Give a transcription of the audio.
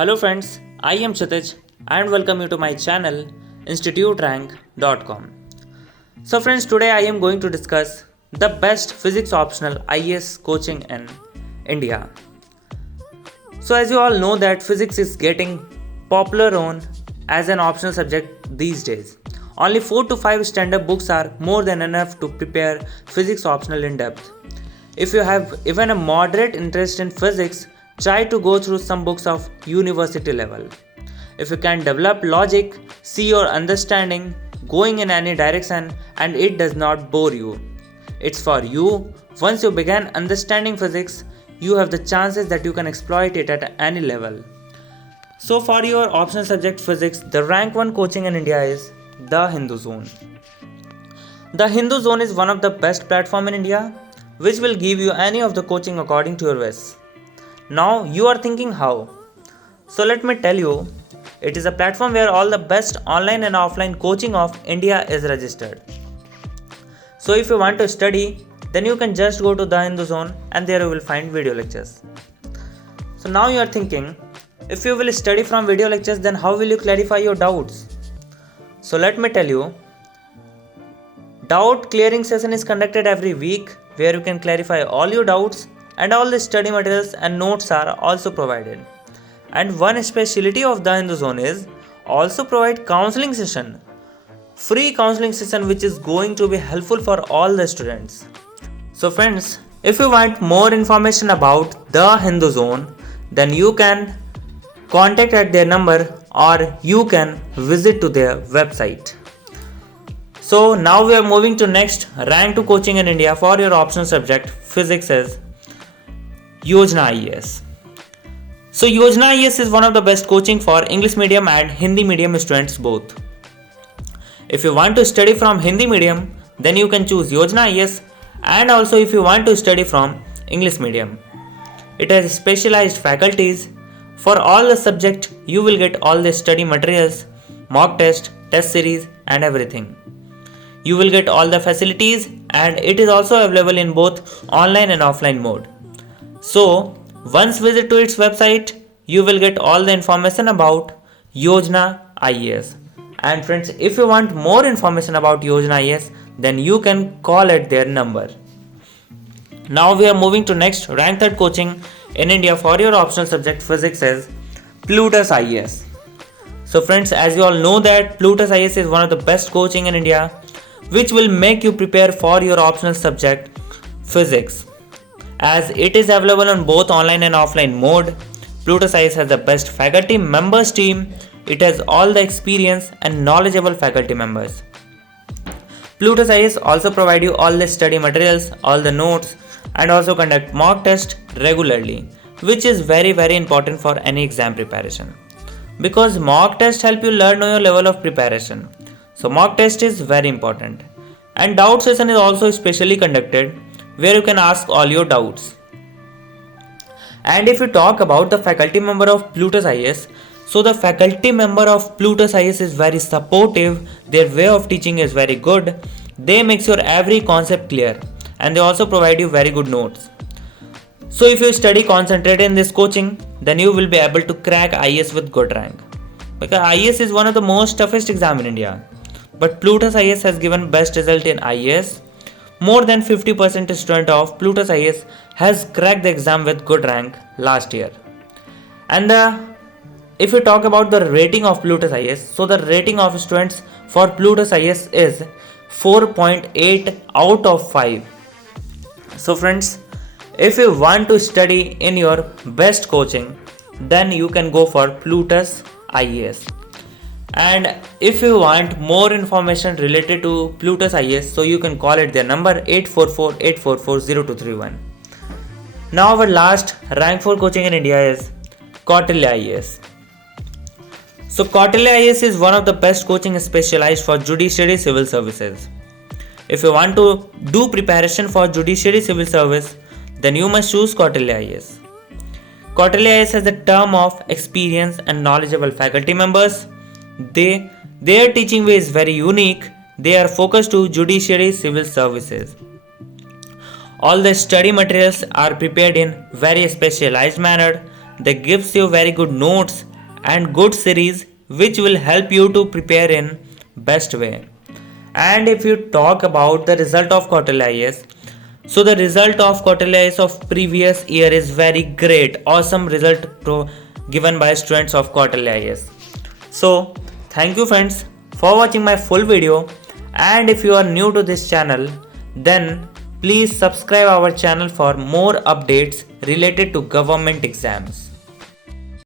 Hello friends, I am Kshitij and welcome you to my channel instituterank.com. So friends, today I am going to discuss the best physics optional IAS coaching in India. So as you all know that physics is getting popular on as an optional subject these days. Only 4 to 5 standard books are more than enough to prepare physics optional in depth. If you have even a moderate interest in physics, try to go through some books of university level. If you can develop logic, see your understanding going in any direction and it does not bore you. It's for you. Once you begin understanding physics, you have the chances that you can exploit it at any level. So for your optional subject physics, the rank 1 coaching in India is The Hindu Zone. The Hindu Zone is one of the best platform in India which will give you any of the coaching according to your wish. Now you are thinking how? So let me tell you, it is a platform where all the best online and offline coaching of India is registered. So if you want to study, then you can just go to The Hindu Zone and there you will find video lectures. So now you are thinking, if you will study from video lectures, then how will you clarify your doubts? So let me tell you, doubt clearing session is conducted every week where you can clarify all your doubts and all the study materials and notes are also provided. And one specialty of The Hindu Zone is also provide counseling session. Free counseling session which is going to be helpful for all the students. So friends, if you want more information about The Hindu Zone, then you can contact at their number or you can visit to their website. So now we are moving to next rank 2 coaching in India for your optional subject physics is Yojana IAS. So Yojana IAS is one of the best coaching for English medium and Hindi medium students both. If you want to study from Hindi medium, then you can choose Yojana IAS, and also if you want to study from English medium. It has specialized faculties. For all the subject, you will get all the study materials, mock test, test series and everything. You will get all the facilities and it is also available in both online and offline mode. So, once visit to its website, you will get all the information about Yojana IAS. And friends, if you want more information about Yojana IAS, then you can call at their number. Now we are moving to next rank 3 coaching in India for your optional subject physics is Plutus IAS. So friends, as you all know that Plutus IAS is one of the best coaching in India which will make you prepare for your optional subject physics. As it is available on both online and offline mode, Plutus IAS has the best faculty members team. It has all the experience and knowledgeable faculty members. Plutus IAS also provide you all the study materials, all the notes and also conduct mock test regularly, which is very important for any exam preparation. Because mock test help you learn your level of preparation. So mock test is very important. And doubt session is also specially conducted where you can ask all your doubts. And if you talk about the faculty member of Plutus IAS, so the faculty member of Plutus IAS is very supportive, their way of teaching is very good, they make sure every concept clear and they also provide you very good notes. So if you study concentrate in this coaching, then you will be able to crack IAS with good rank. Because IAS is one of the most toughest exam in India. But Plutus IAS has given best result in IAS. More than 50% student of Plutus IAS has cracked the exam with good rank last year. And if you talk about the rating of Plutus IAS, so the rating of students for Plutus IAS is 4.8 out of 5. So friends, if you want to study in your best coaching, then you can go for Plutus IAS. And if you want more information related to Plutus IAS, so you can call it their number 844-844-0231. Now our last rank 4 coaching in India is Kautilya IAS. So Kautilya IAS is one of the best coaching specialized for judiciary civil services. If you want to do preparation for judiciary civil service, then you must choose Kautilya IAS. Kautilya IAS has a term of experience and knowledgeable faculty members. Their teaching way is very unique. They are focused to judiciary civil services. All the study materials are prepared in very specialized manner. They gives you very good notes and good series which will help you to prepare in best way. And if you talk about the result of quarterly IAS, so the result of quarterly IAS of previous year is very great, awesome result given by students of quarterly IAS. So thank you friends for watching my full video, and if you are new to this channel, then please subscribe our channel for more updates related to government exams.